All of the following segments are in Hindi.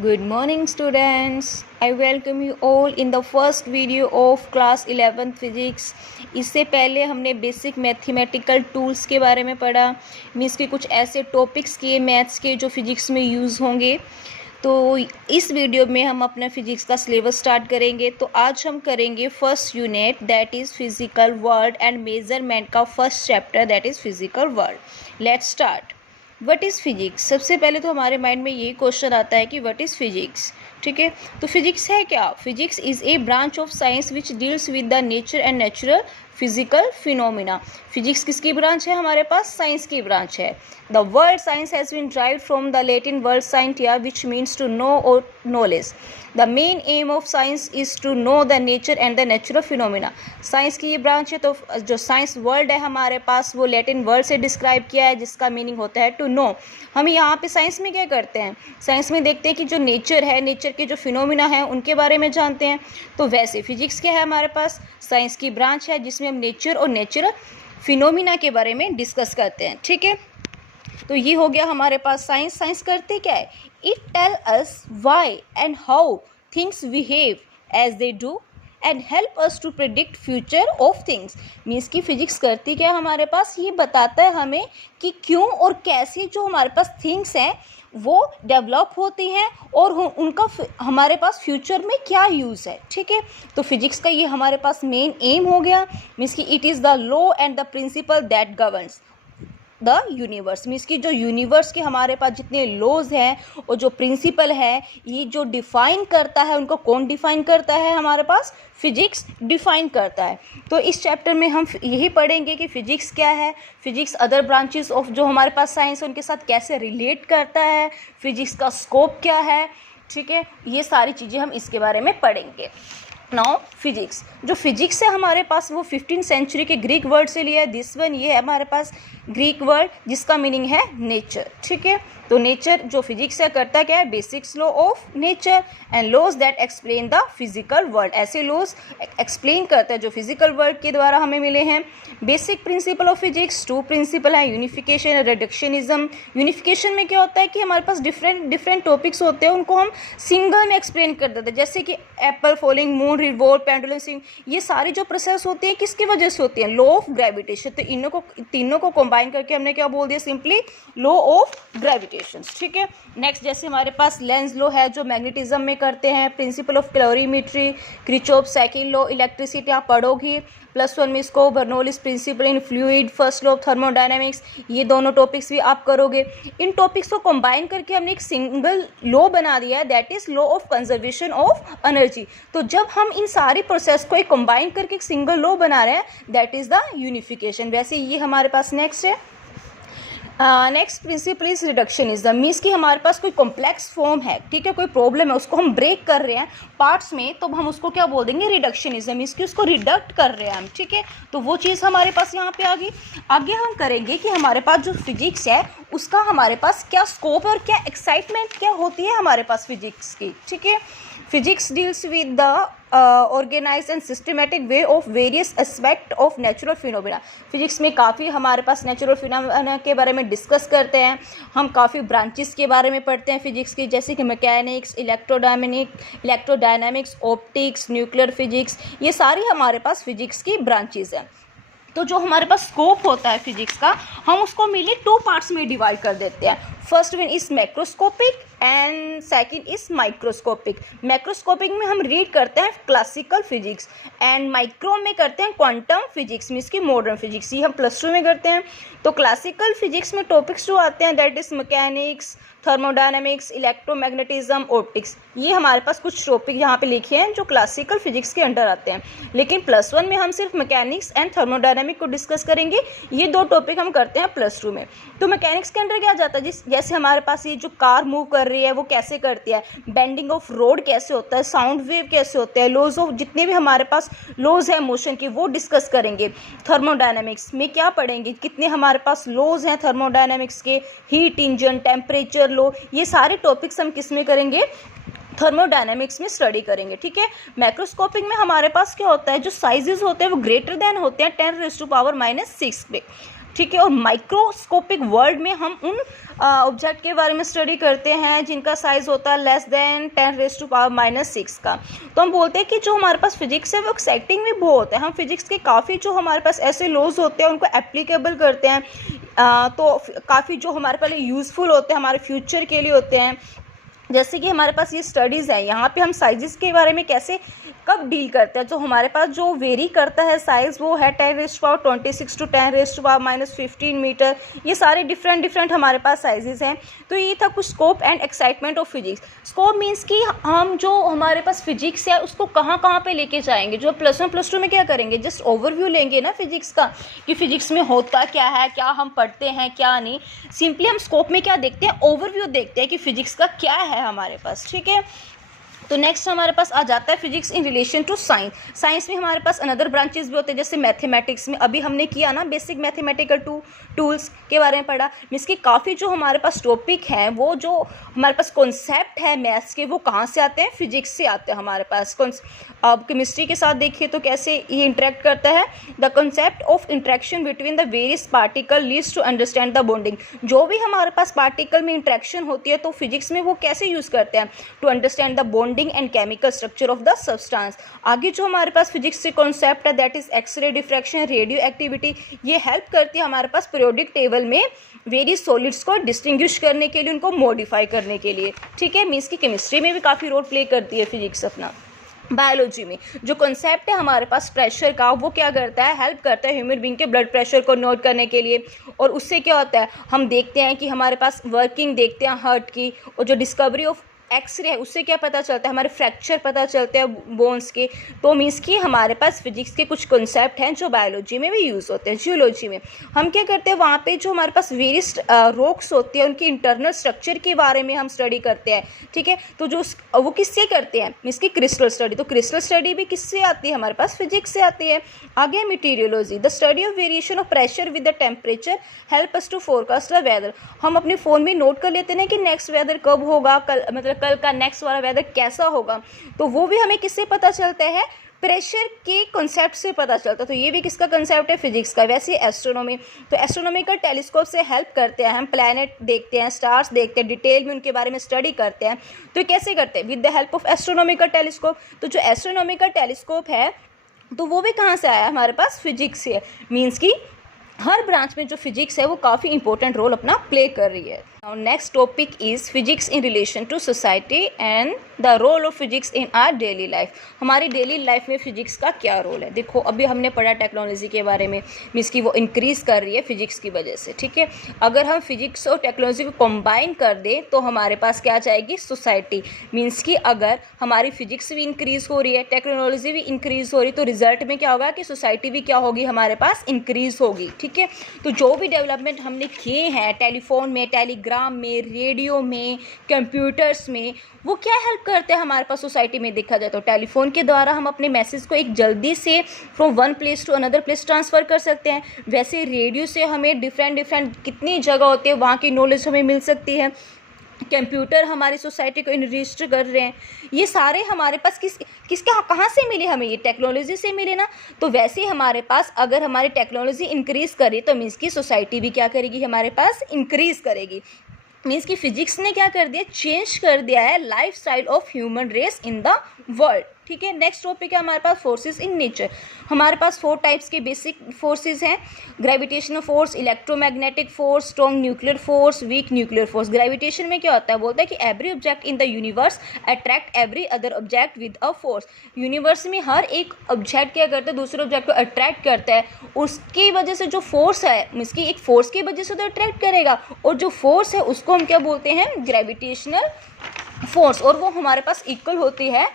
Good morning students. I welcome you all in the first video of class 11th physics. इससे पहले हमने बेसिक मैथमेटिकल टूल्स के बारे में पढ़ा, मीन्स के कुछ ऐसे टॉपिक्स किए मैथ्स के जो फिजिक्स में यूज़ होंगे। तो इस वीडियो में हम अपना फिजिक्स का सिलेबस स्टार्ट करेंगे। तो आज हम करेंगे first unit that is physical world and measurement का first chapter that is physical world. Let's start. What is physics? सबसे पहले तो हमारे माइंड में यही क्वेश्चन आता है कि व्हाट इज़ फिजिक्स। ठीक है, तो फिजिक्स है क्या? Physics is a branch of science which deals with the nature and natural physical phenomena. Physics किसकी ब्रांच है? हमारे पास साइंस की ब्रांच है। The word science has been derived from the Latin word scientia which means to know और knowledge. The main aim of science is to know the nature and the natural phenomena. Science की ये ब्रांच है, तो जो साइंस वर्ल्ड है हमारे पास वो लैटिन वर्ड से डिस्क्राइब किया है जिसका मीनिंग होता है टू नो। हम यहाँ पे साइंस में क्या करते हैं? साइंस में देखते हैं कि जो नेचर है, नेचर के जो फिनोमिना हैं उनके बारे में जानते हैं। तो वैसे फिजिक्स क्या है? हमारे पास साइंस की ब्रांच है जिसमें हम नेचर और नेचुरल फिनोमिना के बारे में डिस्कस करते हैं। ठीक है, तो ये हो गया हमारे पास साइंस। साइंस करते क्या है? It tell us why and how things behave as they do and help us to predict future of things. Means की फिजिक्स करती क्या है हमारे पास? ये बताता है हमें कि क्यों और कैसे जो हमारे पास थिंग्स हैं वो डेवलप होती हैं और उनका हमारे पास फ्यूचर में क्या यूज़ है। ठीक है, तो फिजिक्स का ये हमारे पास मेन एम हो गया। मीन्स कि it is the law and the principal that governs the universe. Means कि जो यूनिवर्स के हमारे पास जितने लॉज हैं और जो प्रिंसिपल है, ये जो डिफ़ाइन करता है, उनको कौन डिफ़ाइन करता है? हमारे पास फिजिक्स डिफ़ाइन करता है। तो इस चैप्टर में हम यही पढ़ेंगे कि फ़िजिक्स क्या है, फ़िजिक्स अदर ब्रांचेस ऑफ जो हमारे पास साइंस है उनके साथ कैसे रिलेट करता है, फ़िजिक्स का स्कोप क्या है। ठीक है, ये सारी चीज़ें हम इसके बारे में पढ़ेंगे। नाउ फिजिक्स, जो फिजिक्स है हमारे पास वो 15th सेंचुरी के ग्रीक वर्ड से लिया है। दिस वन, ये है हमारे पास ग्रीक वर्ड जिसका मीनिंग है नेचर। ठीक है, तो नेचर जो फिजिक्स है करता क्या है? Basics law of nature and laws that explain the physical world. ऐसे लॉज एक्सप्लेन करता है जो फिजिकल वर्ल्ड के द्वारा हमें मिले हैं। Basic principle of physics, 2 principle हैं, यूनिफिकेशन और रिडक्शनिज्म। यूनिफिकेशन में क्या होता है कि हमारे पास डिफरेंट टॉपिक्स होते हैं, उनको हम सिंगल में एक्सप्लेन कर देते हैं। जैसे कि Apple falling, moon revolve, pendulum swing, ये सारी जो प्रोसेस होती है किसकी वजह से होती है? Law of gravitation. तो तीनों को कंबाइन करके हमने क्या बोल दिया? Simply law of gravitation. ठीक है, नेक्स्ट जैसे हमारे पास लेंस लॉ है जो मैग्नेटिज्म में करते हैं। Principle of calorimetry, Kirchhoff second law, electricity आप पढ़ोगी +1 में इसको। Bernoulli's principle in fluid, first law of thermodynamics, ये दोनों टॉपिक्स भी आप करोगे। इन टॉपिक्स को कंबाइन करके हमने एक सिंगल लॉ बना दिया है that is law of conservation of energy. तो जब हम इन सारी प्रोसेस को एक कंबाइन करके एक सिंगल लॉ बना रहे हैं दैट इज द यूनिफिकेशन। वैसे ये हमारे पास नेक्स्ट है। Next principle is reductionism. Means कि हमारे पास कोई कॉम्प्लेक्स फॉर्म है, ठीक है, कोई प्रॉब्लम है, उसको हम ब्रेक कर रहे हैं पार्ट्स में, तो हम उसको क्या बोल देंगे? रिडक्शनिज्म। मीन्स कि उसको रिडक्ट कर रहे हैं हम। ठीक है, तो वो चीज़ हमारे पास यहाँ पे आ गई। आगे हम करेंगे कि हमारे पास जो फिजिक्स है उसका हमारे पास क्या स्कोप है और क्या एक्साइटमेंट क्या होती है हमारे पास फिजिक्स की। ठीक है, physics deals with the organise and systematic way of various aspect of natural phenomena. Physics में काफ़ी हमारे पास नेचुरल फिनोमिना के बारे में डिस्कस करते हैं। हम काफ़ी ब्रांचेस के बारे में पढ़ते हैं फिजिक्स की, जैसे कि mechanics, electrodynamics, optics, nuclear physics, ये सारी हमारे पास फिजिक्स की ब्रांचेस हैं। तो जो हमारे पास स्कोप होता है फिजिक्स का, हम उसको मेनली 2 पार्ट्स में डिवाइड कर देते हैं। First one is macroscopic and second is microscopic. Macroscopic में हम रीड करते हैं क्लासिकल फिजिक्स एंड माइक्रो में करते हैं क्वांटम फिजिक्स, मीन्स की मॉडर्न फिजिक्स। ये हम +2 में करते हैं। तो क्लासिकल फिजिक्स में टॉपिक्स जो आते हैं that is mechanics, thermodynamics, electromagnetism, optics, ये हमारे पास कुछ टॉपिक यहाँ पे लिखे हैं जो क्लासिकल फिजिक्स के अंडर आते हैं। लेकिन +1 में हम सिर्फ मैकेनिक्स एंड थर्मोडायनामिक को डिस्कस करेंगे। ये 2 टॉपिक हम करते हैं +2 में। तो मैकेनिक्स के अंडर क्या जाता है? जैसे हमारे पास ये जो कार मूव कर रही है वो कैसे करती है, बेंडिंग ऑफ रोड कैसे होता है, साउंड वेव कैसे होते हैं, लॉज ऑफ जितने भी हमारे पास लॉज है मोशन के वो डिस्कस करेंगे। थर्मोडायनामिक्स में क्या पढ़ेंगे? कितने हमारे पास लॉज हैं थर्मोडायनामिक्स के, हीट इंजन, टेम्परेचर लॉ, ये सारे टॉपिक्स हम किस में करेंगे? थर्मोडायनामिक्स में स्टडी करेंगे। ठीक है, मैक्रोस्कोपिक में हमारे पास क्या होता है? जो साइजेस होते हैं वो ग्रेटर देन होते हैं 10⁻⁻⁶ पे। ठीक है। और माइक्रोस्कोपिक वर्ल्ड में हम उन ऑब्जेक्ट के बारे में स्टडी करते हैं जिनका साइज होता है लेस देन 10⁻⁻⁶ का। तो हम बोलते हैं कि जो हमारे पास फिजिक्स है वो एक्साइटिंग भी बहुत है। हम फिजिक्स के काफ़ी जो हमारे पास ऐसे लॉज होते हैं उनको एप्लीकेबल करते हैं, तो काफ़ी जो हमारे पास यूज़फुल होते हैं, हमारे फ्यूचर के लिए होते हैं। जैसे कि हमारे पास ये स्टडीज़ है, यहाँ पे हम साइजेस के बारे में कैसे कब डील करते हैं। जो हमारे पास जो वेरी करता है साइज़ वो है 10⁻26 to 10⁻15 मीटर। ये सारे डिफरेंट हमारे पास साइजेस हैं। तो ये था कुछ scope and excitement of physics. Scope means कि हम जो हमारे पास फिजिक्स है उसको कहाँ पे लेके जाएंगे। जो +1 +2 में क्या करेंगे, जस्ट ओवरव्यू लेंगे ना फिजिक्स का, कि फिजिक्स में होता क्या है, क्या हम पढ़ते हैं क्या नहीं। सिंपली हम स्कोप में क्या देखते हैं, ओवरव्यू देखते हैं कि फिजिक्स का क्या है हमारे पास, ठीक है। तो नेक्स्ट हमारे पास आ जाता है physics in relation to science. Science में हमारे पास अनदर ब्रांचेस भी होते हैं, जैसे मैथमेटिक्स में अभी हमने किया ना बेसिक मैथमेटिकल टूल्स के बारे में पढ़ा। मीन्स कि काफ़ी जो हमारे पास टॉपिक हैं, वो जो हमारे पास कॉन्सेप्ट है मैथ्स के, वो कहाँ से आते हैं, फिजिक्स से आते हैं हमारे पास। अब केमिस्ट्री के साथ देखिए तो कैसे ये इंटरेक्ट करता है। The concept of interaction between the various particle leads to understand the bonding. जो भी हमारे पास पार्टिकल में इंट्रैक्शन होती है तो फिजिक्स में वो कैसे यूज़ करते हैं, to understand the bonding and chemical structure of the substance. आगे जो हमारे पास फिजिक्स से कॉन्सेप्ट है that is X-ray diffraction, radioactivity. ये हेल्प करती है हमारे पास पीरियोडिक टेबल में वेरियस सॉलिड्स को डिस्टिंग्विश करने के लिए, उनको मॉडिफाई करने के लिए, ठीक है। मीन्स की केमिस्ट्री में भी काफ़ी रोल प्ले करती है फिजिक्स अपना। बायोलॉजी में जो कॉन्सेप्ट है हमारे पास प्रेशर का, वो क्या करता है, हेल्प करता है ह्यूमन बीइंग के ब्लड प्रेशर को नोट करने के लिए। और उससे क्या होता है, हम देखते हैं कि हमारे पास वर्किंग देखते हैं हार्ट की, और जो डिस्कवरी ऑफ एक्सरे है उससे क्या पता चलता है, हमारे फ्रैक्चर पता चलते हैं बोन्स के। तो मीन्स कि हमारे पास फिजिक्स के कुछ कॉन्सेप्ट हैं जो बायोलॉजी में भी यूज़ होते हैं। जियोलॉजी में हम क्या करते हैं, वहाँ पे जो हमारे पास वेरियस रॉक्स होती है उनकी इंटरनल स्ट्रक्चर के बारे में हम स्टडी करते हैं, ठीक है। तो जो वो किससे करते हैं, मीन्स की क्रिस्टल स्टडी। तो क्रिस्टल स्टडी भी किससे आती है, हमारे पास फिजिक्स से आती है। आगे meteorology, the study of variation of pressure with the temperature help us to forecast the weather. हम अपने फ़ोन में नोट कर लेते हैं कि नेक्स्ट वेदर कब होगा, कल का नेक्स्ट वाला वेदर कैसा होगा। तो वो भी हमें किससे पता चलता है, प्रेशर के कॉन्सेप्ट से पता चलता है। तो ये भी किसका कॉन्सेप्ट है, फिजिक्स का। वैसे एस्ट्रोनॉमी, तो एस्ट्रोनॉमिकल टेलीस्कोप से हेल्प करते हैं, हम प्लैनेट देखते हैं, स्टार्स देखते हैं, डिटेल में उनके बारे में स्टडी करते हैं। तो कैसे करते हैं, with the help of astronomical telescope. तो जो एस्ट्रोनॉमिकल टेलीस्कोप है तो वो भी कहाँ से आया, हमारे पास फिजिक्स से है। मीन्स की हर ब्रांच में जो फिजिक्स है वो काफ़ी इंपॉर्टेंट रोल अपना प्ले कर रही है। Now next topic is physics in relation to society and the role of physics in our daily life। हमारी डेली लाइफ में फिजिक्स का क्या रोल है। देखो अभी हमने पढ़ा टेक्नोलॉजी के बारे में, मीन्स कि वो इंक्रीज़ कर रही है फिजिक्स की वजह से, ठीक है। अगर हम फिजिक्स और टेक्नोलॉजी को कंबाइन कर दें तो हमारे पास क्या जाएगी, सोसाइटी। मीन्स कि अगर हमारी फिजिक्स भी इंक्रीज़ हो रही है, टेक्नोलॉजी भी इंक्रीज़ हो रही है, तो रिजल्ट में क्या होगा कि सोसाइटी भी क्या होगी, हमारे पास इंक्रीज़ होगी, ठीक है। तो जो भी डेवलपमेंट हमने किए हैं टेलीफोन में, टेलीग्राम में, रेडियो में, कंप्यूटर्स में, वो क्या हेल्प करते हैं हमारे पास सोसाइटी में। देखा जाए तो टेलीफोन के द्वारा हम अपने मैसेज को एक जल्दी से from one place to another place transfer कर सकते हैं। वैसे रेडियो से हमें डिफरेंट कितनी जगह होती है वहाँ की नॉलेज हमें मिल सकती है। कंप्यूटर हमारी सोसाइटी को इनरिच कर रहे हैं। ये सारे हमारे पास कहाँ से मिले, हमें ये टेक्नोलॉजी से मिले ना। तो वैसे ही हमारे पास अगर हमारी टेक्नोलॉजी इंक्रीज़ करे तो मीन्स की सोसाइटी भी क्या करेगी, हमारे पास इंक्रीज़ करेगी। मीन्स कि फिजिक्स ने क्या कर दिया, चेंज कर दिया है life style of human race in the world, ठीक है। नेक्स्ट टॉपिक है हमारे पास फोर्सेस इन नेचर। हमारे पास 4 टाइप्स के बेसिक फोर्सेस हैं, gravitational force, electromagnetic force, strong nuclear force, week nuclear force. Gravitation में क्या होता है, बोलता है कि every object in the universe attract every other object with a force. Universe में हर एक ऑब्जेक्ट क्या करता है, दूसरे ऑब्जेक्ट को अट्रैक्ट करता है। उसकी वजह से जो फोर्स है, इसकी एक फोर्स की वजह से तो अट्रैक्ट करेगा, और जो फोर्स है उसको हम क्या बोलते हैं, ग्रेविटेशनल फोर्स। और वो हमारे पास इक्वल होती है,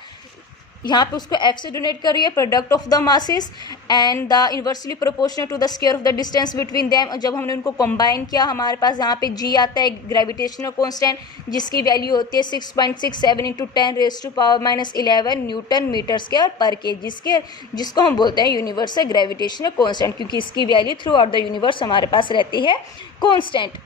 यहाँ पे उसको F से डोनेट कर रही है, product of the masses and the inversely proportional to the square of the distance between them. जब हमने उनको कंबाइन किया हमारे पास यहाँ पे G आता है, ग्रेविटेशनल कांस्टेंट, जिसकी वैल्यू होती है 6.67 × 10⁻11 न्यूटन मीटर स्क्वायर पर के, जिसको हम बोलते हैं यूनिवर्सल ग्रेविटेशनल कांस्टेंट, क्योंकि इसकी value through out the universe हमारे पास रहती है कांस्टेंट।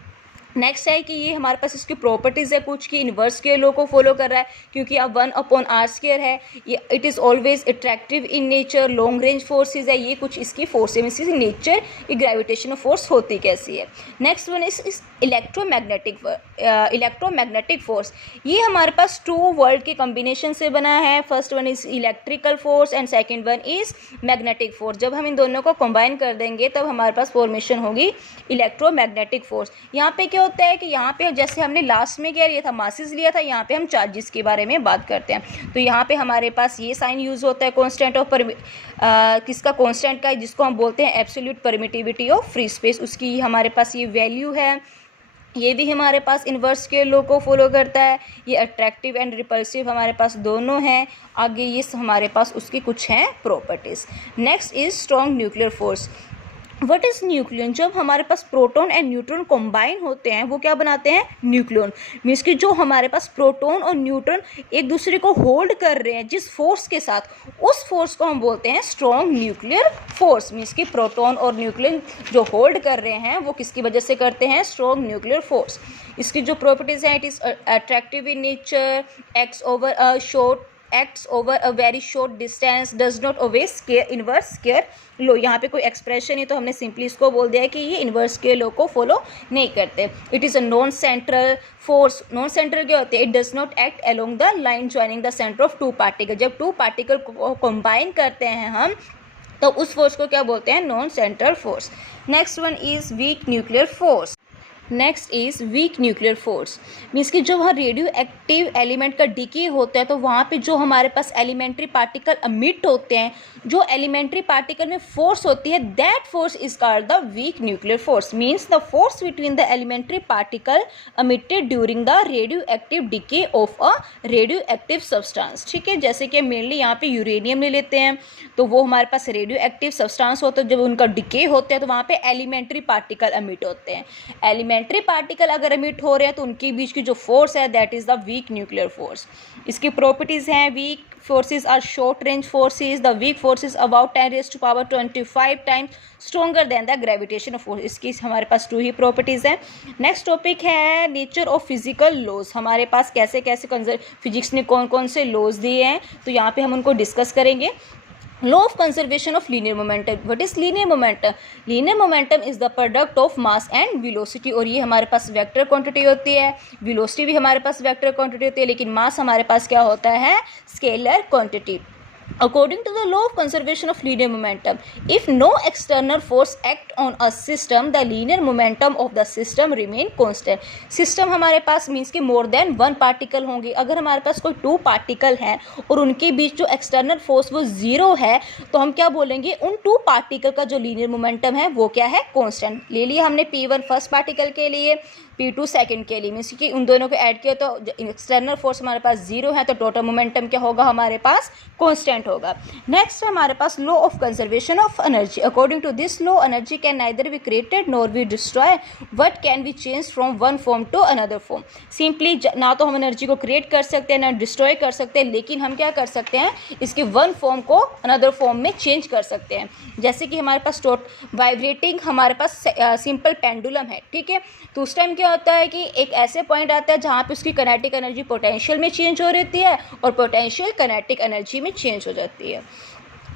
नेक्स्ट है कि ये हमारे पास इसकी प्रॉपर्टीज़ है कुछ की इन्वर्स स्केयर लॉ को फॉलो कर रहा है, क्योंकि अब 1/r² है, ये it is always attractive in nature, long range forces है, ये कुछ इसकी फोर्स है, इसकी नेचर ये ग्रेविटेशनल फोर्स होती कैसी है। नेक्स्ट वन इस इलेक्ट्रोमैग्नेटिक फोर्स, ये हमारे पास 2 वर्ड के कॉम्बिनेशन से बना है। First one is electrical force and second one is magnetic force. जब हम इन दोनों को कंबाइन कर देंगे तब हमारे पास फॉर्मेशन होगी इलेक्ट्रोमैग्नेटिक फोर्स। यहाँ पे क्या होता है कि यहाँ पे जैसे हमने लास्ट में क्या लिया था, मासेस लिया था, यहाँ पे हम चार्जेस के बारे में बात करते हैं। तो यहाँ पे हमारे पास ये साइन यूज़ होता है कांस्टेंट ऑफ किसका, कांस्टेंट का, जिसको हम बोलते हैं absolute permittivity of free space, उसकी हमारे पास ये वैल्यू है। ये भी हमारे पास इन्वर्स स्केयर लॉ को फॉलो करता है। ये अट्रैक्टिव एंड रिपल्सिव हमारे पास दोनों हैं। आगे ये हमारे पास उसकी कुछ हैं properties. Next is strong nuclear force. What is nucleon? जब हमारे पास प्रोटॉन एंड न्यूट्रॉन कंबाइन होते हैं वो क्या बनाते हैं, न्यूक्लियन। मीन्स कि जो हमारे पास प्रोटॉन और न्यूट्रॉन एक दूसरे को होल्ड कर रहे हैं जिस फोर्स के साथ, उस फोर्स को हम बोलते हैं स्ट्रॉन्ग न्यूक्लियर फोर्स। मीन्स कि प्रोटॉन और न्यूक्लियन जो होल्ड कर रहे हैं वो किसकी वजह से करते हैं, स्ट्रॉन्ग न्यूक्लियर फोर्स। इसकी जो प्रॉपर्टीज़ हैं, it is attractive in nature, acts over a very short distance, does not obey inverse square law. यहाँ पे कोई एक्सप्रेशन नहीं, तो हमने सिंपली इसको बोल दिया है कि ये इन्वर्स स्केयर लॉ को फॉलो नहीं करते। It is a non central force. Non central क्या होते हैं, it does not act along the line joining the centre of 2 particle. जब 2 पार्टिकल को कंबाइन करते हैं हम, तो उस फोर्स को क्या बोलते हैं, non central force. Next one is weak nuclear force. Next is week nuclear force. Means कि जब वहाँ रेडियो एक्टिव एलिमेंट का डिके होता है तो वहाँ पे जो हमारे पास एलिमेंट्री पार्टिकल अमिट होते हैं, जो एलिमेंट्री पार्टिकल में फोर्स होती है, that force is called the weak nuclear force. Means the force between the elementary particle emitted during the radioactive decay of a radioactive substance. ठीक है, जैसे कि मेनली यहाँ पे यूरेनियम ले लेते हैं, तो वो हमारे पास रेडियो एक्टिव सब्सटेंस होता है। जब उनका डिके होता है तो वहाँ पे एलिमेंट्री पार्टिकल अमिट होते हैं। एलिमेंट्री पार्टिकल अगर अमिट हो रहे हैं तो उनके बीच की जो फोर्स है that is the weak nuclear force. इसकी प्रॉपर्टीज हैं, week forces are short range forces, the weak force is about 10⁻25 times stronger than the gravitational force। इसकी हमारे पास 2 ही प्रॉपर्टीज हैं। नेक्स्ट टॉपिक है नेचर ऑफ फिजिकल लॉज। हमारे पास कैसे कैसे फिजिक्स ने कौन कौन से लॉज दिए हैं, तो यहाँ पे हम उनको डिस्कस करेंगे। Law of conservation of linear momentum. What is linear momentum? Linear momentum is the product of mass and velocity। और ये हमारे पास वेक्टर क्वांटिटी होती है, वेलोसिटी भी हमारे पास वेक्टर क्वांटिटी होती है, लेकिन मास हमारे पास क्या होता है, scalar quantity. According to the law of conservation of linear momentum, if no external force act on a system, the linear momentum of the system remain constant। System हमारे पास मीन्स कि मोर देन 1 पार्टिकल होंगे। अगर हमारे पास कोई 2 पार्टिकल हैं और उनके बीच जो एक्सटर्नल फोर्स वो 0 है, तो हम क्या बोलेंगे, उन 2 पार्टिकल का जो लीनियर मोमेंटम है वो क्या है, कांस्टेंट। ले लिया हमने P1 फर्स्ट पार्टिकल के लिए, P2 सेकंड के लिए, मीन्स कि उन दोनों को ऐड किया तो एक्सटर्नल फोर्स हमारे पास 0 है, तो टोटल मोमेंटम क्या होगा, हमारे पास कांस्टेंट होगा। नेक्स्ट हमारे पास law of conservation of energy. According to this law, energy can neither be created nor be destroy, but can be change from one form to another form. Simply ना तो हम एनर्जी को क्रिएट कर सकते हैं ना डिस्ट्रॉय कर सकते हैं, लेकिन हम क्या कर सकते हैं, इसके वन फॉर्म को अनदर फॉर्म में चेंज कर सकते हैं। जैसे कि हमारे पास वाइब्रेटिंग हमारे पास सिंपल पेंडुलम है, ठीक है, तो उस टाइम क्या होता है कि एक ऐसे पॉइंट आता है जहाँ पे उसकी काइनेटिक एनर्जी पोटेंशियल में चेंज हो रहती है और पोटेंशियल काइनेटिक एनर्जी में चेंज हो जाती है।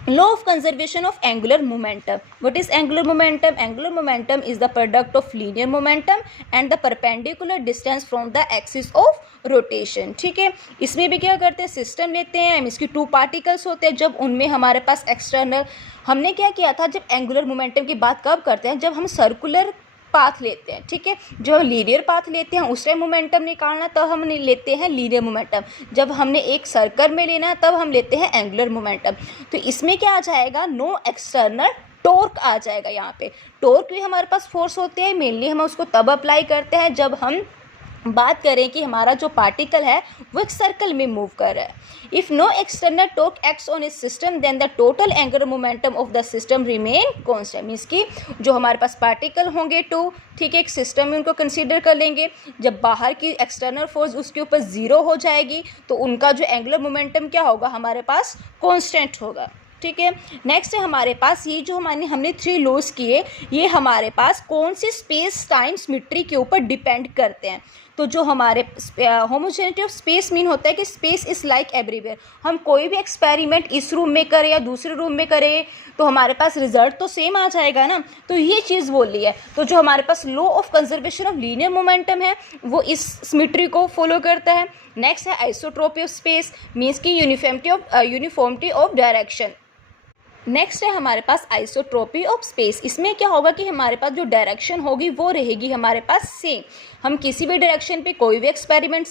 Law of conservation of angular momentum. What is angular momentum? Angular momentum is the product of linear momentum and the perpendicular distance from the axis of rotation। ठीक है, इसमें भी क्या करते हैं, सिस्टम लेते हैं, इसकी 2 पार्टिकल्स होते हैं, जब उनमें हमारे पास एक्सटर्नल, हमने क्या किया था, जब एंगुलर मोमेंटम की बात कब करते हैं, जब हम सर्कुलर पाथ लेते हैं, ठीक है, जो लीनियर पाथ लेते हैं उस टाइम मोमेंटम निकालना, तब हम लेते हैं लीनियर मोमेंटम। जब हमने एक सर्कल में लेना है तब हम लेते हैं एंगुलर मोमेंटम। तो इसमें क्या आ जाएगा, नो एक्सटर्नल टॉर्क आ जाएगा। यहाँ पे टॉर्क भी हमारे पास फोर्स होते हैं, मेनली हम उसको तब अप्लाई करते हैं जब हम बात करें कि हमारा जो पार्टिकल है वो एक सर्कल में मूव कर रहा है। If no external torque acts on a system then the total angular momentum of the system remain constant. Means कि जो हमारे पास पार्टिकल होंगे 2, ठीक है, एक सिस्टम में उनको कंसीडर कर लेंगे, जब बाहर की एक्सटर्नल फोर्स उसके ऊपर 0 हो जाएगी तो उनका जो एंगुलर मोमेंटम क्या होगा, हमारे पास कांस्टेंट होगा। ठीक है। नेक्स्ट है हमारे पास ये जो हमने 3 लॉज किए, ये हमारे पास कौन सी स्पेस टाइम सिमेट्री के ऊपर डिपेंड करते हैं। तो जो हमारे होमोजेनिटी ऑफ स्पेस मीन होता है कि स्पेस इज़ लाइक एवरीवेयर। हम कोई भी एक्सपेरिमेंट इस रूम में करें या दूसरे रूम में करें तो हमारे पास रिजल्ट तो सेम आ जाएगा ना, तो ये चीज़ बोली है। तो जो हमारे पास law of conservation of linear momentum है वो इस सिमेट्री को फॉलो करता है। नेक्स्ट है आइसोट्रोपी ऑफ स्पेस, मीन्स की यूनिफॉर्मिटी ऑफ डायरेक्शन। नेक्स्ट है हमारे पास आइसोट्रोपी ऑफ स्पेस। इसमें क्या होगा कि हमारे पास जो डायरेक्शन होगी वो रहेगी हमारे पास सेम। हम किसी भी डायरेक्शन पे कोई भी एक्सपेरिमेंट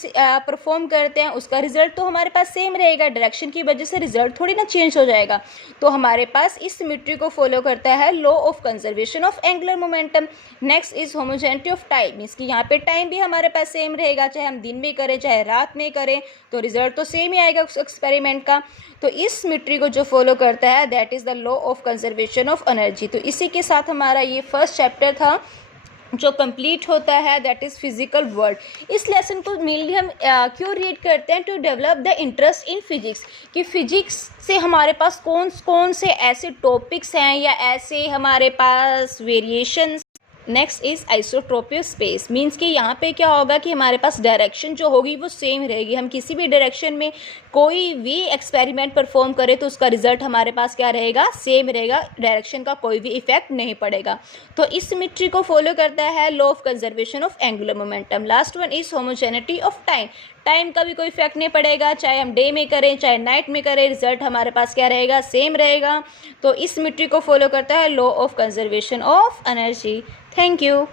परफॉर्म करते हैं उसका रिजल्ट तो हमारे पास सेम रहेगा, डायरेक्शन की वजह से रिजल्ट थोड़ी ना चेंज हो जाएगा। तो हमारे पास इस सिमेट्री को फॉलो करता है law of conservation of angular momentum. Next is homogeneity of time, इसकी यहाँ पे टाइम भी हमारे पास सेम रहेगा, चाहे हम दिन में करें चाहे रात में करें तो रिजल्ट तो सेम ही आएगा उस एक्सपेरिमेंट का। तो इस सिमेट्री को जो फॉलो करता है that is the law of conservation of energy. तो इसी के साथ हमारा ये फर्स्ट चैप्टर था जो कंप्लीट होता है, दैट इज़ फिजिकल वर्ल्ड। इस लेसन को मेनली हम क्यों रीड करते हैं, to develop the interest in physics, कि फिजिक्स से हमारे पास कौन कौन से ऐसे टॉपिक्स हैं या ऐसे हमारे पास variations. Next is isotropy of space, means कि यहाँ पे क्या होगा कि हमारे पास डायरेक्शन जो होगी वो सेम रहेगी। हम किसी भी डायरेक्शन में कोई भी एक्सपेरिमेंट परफॉर्म करें तो उसका रिजल्ट हमारे पास क्या रहेगा, सेम रहेगा, डायरेक्शन का कोई भी इफेक्ट नहीं पड़ेगा। तो इस सिमेट्री को फॉलो करता है law of conservation of angular momentum. Last one is homogeneity of time, time का भी कोई इफेक्ट नहीं पड़ेगा, चाहे हम डे में करें चाहे नाइट में करें, रिजल्ट हमारे पास क्या रहेगा, सेम रहेगा। तो इस सिमेट्री को फॉलो करता है law of conservation of energy. Thank you.